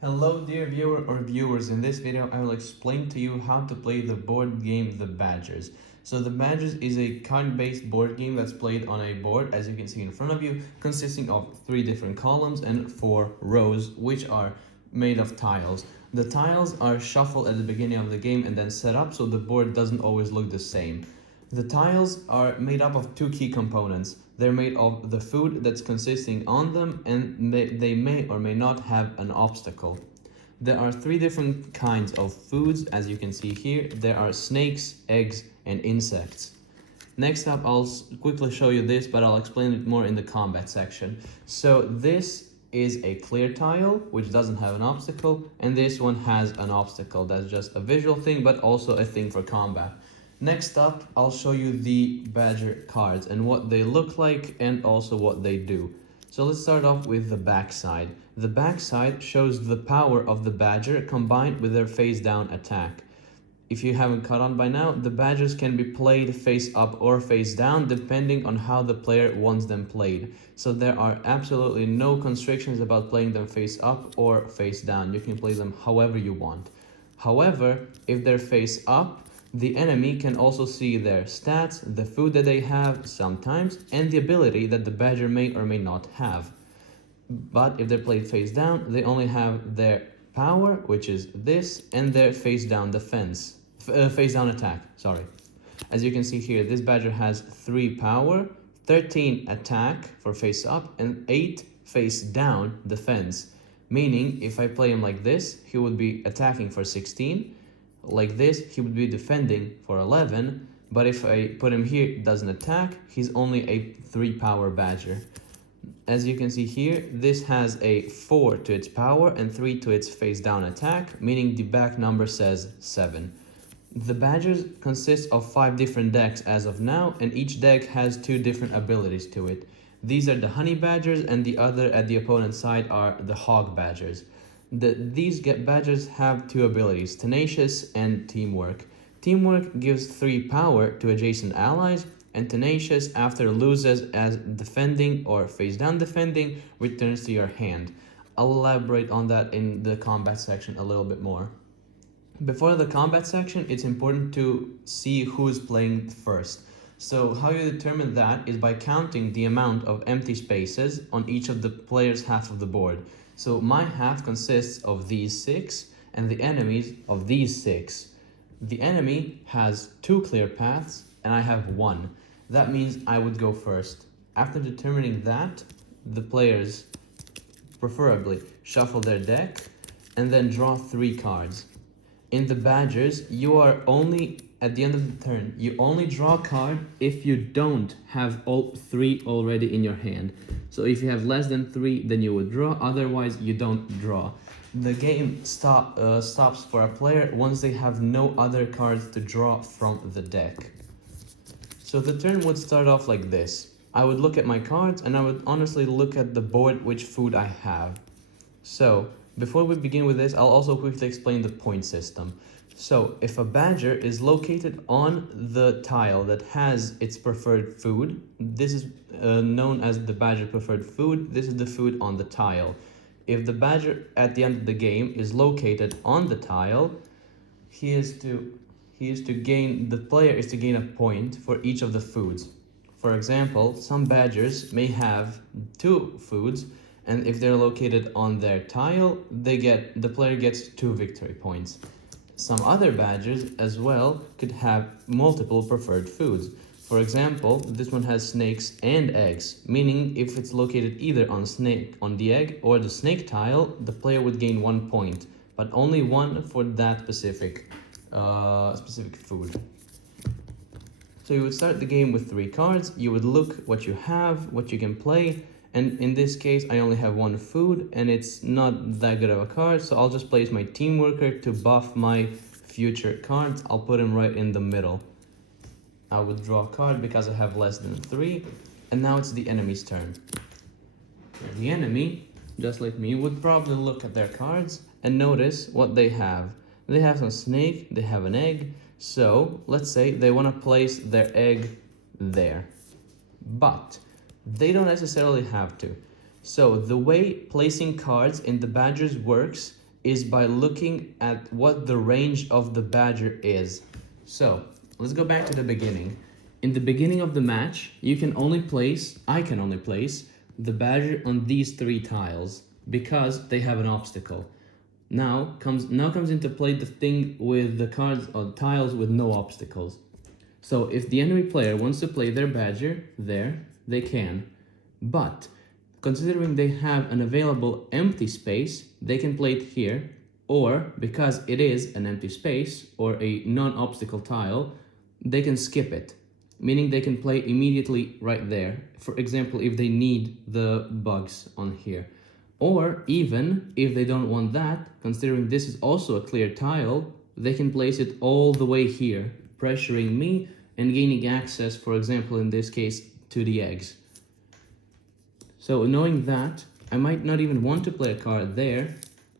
Hello dear viewer or viewers, in this video I will explain to you how to play the board game The Badgers. So The Badgers is a card-based board game that's played on a board, as you can see in front of you, consisting of 3 different columns and 4 rows, which are made of tiles. The tiles are shuffled at the beginning of the game and then set up so the board doesn't always look the same. The tiles are made up of 2 key components. They're made of the food that's consisting on them, and they may or may not have an obstacle. There are 3 different kinds of foods, as you can see here. There are snakes, eggs, and insects. Next up, I'll quickly show you this, but I'll explain it more in the combat section. So this is a clear tile, which doesn't have an obstacle, and this one has an obstacle. That's just a visual thing, but also a thing for combat. Next up, I'll show you the Badger cards and what they look like and also what they do. So let's start off with the backside. The backside shows the power of the Badger combined with their face down attack. If you haven't caught on by now, the Badgers can be played face up or face down depending on how the player wants them played. So there are absolutely no constrictions about playing them face up or face down. You can play them however you want. However, if they're face up, the enemy can also see their stats, the food that they have sometimes, and the ability that the Badger may or may not have. But if they're played face down, they only have their power, which is this, and their face down defense, face down attack, sorry. As you can see here, this Badger has 3 power, 13 attack for face up, and 8 face down defense. Meaning, if I play him like this, he would be attacking for 16. Like this, he would be defending for 11, but if I put him here, doesn't attack, he's only a 3 power Badger. As you can see here, this has a 4 to its power and 3 to its face down attack, meaning the back number says 7. The Badgers consist of 5 different decks as of now, and each deck has 2 different abilities to it. These are the Honey Badgers, and the other at the opponent's side are the Hog Badgers. These Badgers have 2 abilities, Tenacious and Teamwork. Teamwork gives 3 power to adjacent allies, and Tenacious, after loses as defending or face down defending, returns to your hand. I'll elaborate on that in the combat section a little bit more. Before the combat section, it's important to see who's playing first. So how you determine that is by counting the amount of empty spaces on each of the players' half of the board. So my half consists of these 6 and the enemy's of these 6. The enemy has 2 clear paths and I have 1. That means I would go first. After determining that, the players preferably shuffle their deck and then draw 3 cards. In the Badgers, you are only, at the end of the turn, you only draw a card if you don't have all 3 already in your hand. So if you have less than 3, then you would draw, otherwise you don't draw. The game stops for a player once they have no other cards to draw from the deck. So the turn would start off like this. I would look at my cards and I would honestly look at the board which food I have. So before we begin with this, I'll also quickly explain the point system. So if a Badger is located on the tile that has its preferred food, this is known as the Badger preferred food. This is the food on the tile. If the Badger at the end of the game is located on the tile, the player is to gain a point for each of the foods. For example, some Badgers may have 2 foods, and if they're located on their tile, the player gets 2 victory points. Some other Badgers as well could have multiple preferred foods. For example, this one has snakes and eggs, meaning if it's located either on the egg or the snake tile, the player would gain 1 point, but only 1 for that specific food. So you would start the game with 3 cards. You would look what you have, what you can play, and in this case I only have 1 food and it's not that good of a card, so I'll just place my Teamworker to buff my future cards. I'll put him right in the middle. I would draw a card because I have less than 3, and now it's the enemy's turn. The enemy, just like me, would probably look at their cards and notice what they have. They have some snake, they have an egg, so let's say they want to place their egg there. But they don't necessarily have to. So the way placing cards in the Badgers works is by looking at what the range of the badger is. So let's go back to the beginning. In the beginning of the match, I can only place the badger on these 3 tiles because they have an obstacle. Now comes into play the thing with the cards or tiles with no obstacles. So if the enemy player wants to play their badger there, they can. But considering they have an available empty space, they can play it here, or because it is an empty space or a non-obstacle tile, they can skip it, meaning they can play immediately right there. For example, if they need the bugs on here. Or even if they don't want that, considering this is also a clear tile, they can place it all the way here, pressuring me and gaining access, for example, in this case, to the eggs. So knowing that, I might not even want to play a card there,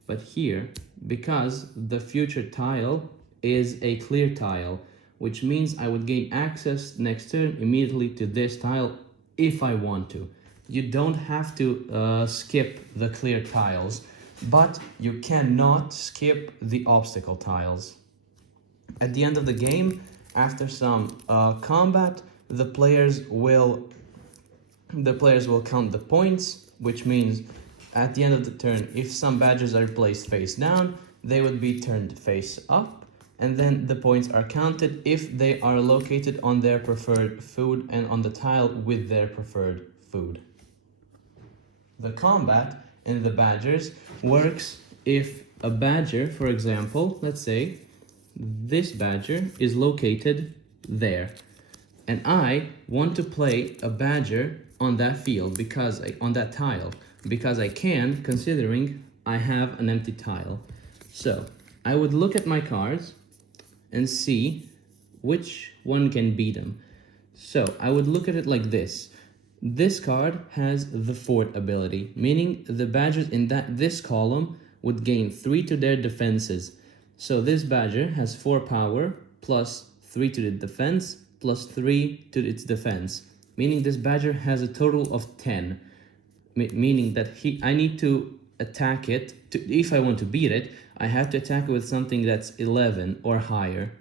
but here, because the future tile is a clear tile, which means I would gain access next turn immediately to this tile if I want to. You don't have to skip the clear tiles, but you cannot skip the obstacle tiles. At the end of the game, after some combat, the players will count the points, which means at the end of the turn, if some badgers are placed face down, they would be turned face up, and then the points are counted if they are located on their preferred food and on the tile with their preferred food. The combat in the badgers works if a badger, for example, let's say this badger is located there, and I want to play a badger on that field on that tile, because I can, considering I have an empty tile. So I would look at my cards and see which one can beat them. So I would look at it like this. This card has the fort ability, meaning the badgers in this column would gain 3 to their defenses. So this badger has 4 power plus 3 to the defense plus 3 to its defense, meaning this badger has a total of 10, meaning that I need to attack it. If I want to beat it, I have to attack it with something that's 11 or higher.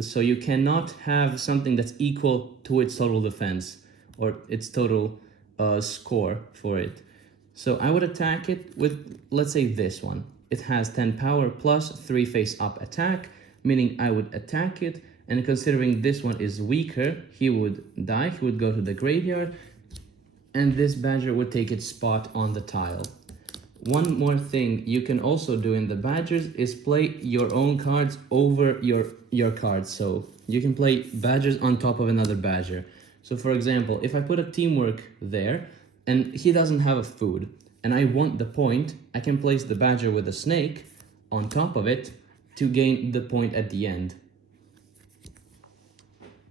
So you cannot have something that's equal to its total defense or its total score for it. So I would attack it with, let's say, this one. It has 10 power plus 3 face up attack, meaning I would attack it, and considering this one is weaker, he would die, he would go to the graveyard, and this badger would take its spot on the tile. One more thing you can also do in the badgers is play your own cards over your cards. So you can play badgers on top of another badger. So for example, if I put a teamwork there and he doesn't have a food and I want the point, I can place the badger with a snake on top of it to gain the point at the end.